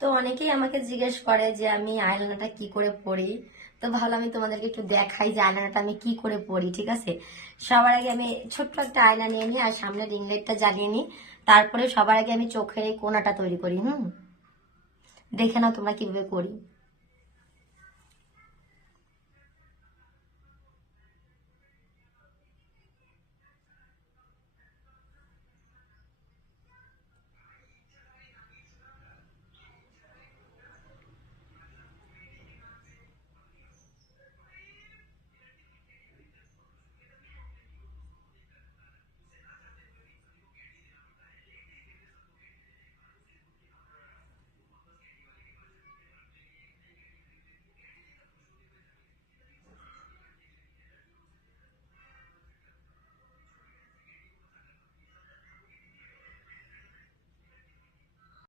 তো অনেকেই আমাকে জিজ্ঞেস করে যে আমি আইলাইনারটা কি করে পরি। তো ভাবলাম আমি তোমাদেরকে একটু দেখাই যে আইলাইনারটা আমি কি করে পরি। ঠিক আছে, সবার আগে আমি ছোট্ট একটা আয়না নিয়ে নিই আর সামনে রিং লাইটটা জ্বালিয়ে নিই। তারপরে সবার আগে আমি চোখের এই কোণাটা তৈরি করি। দেখে নাও তোমরা কিভাবে করি।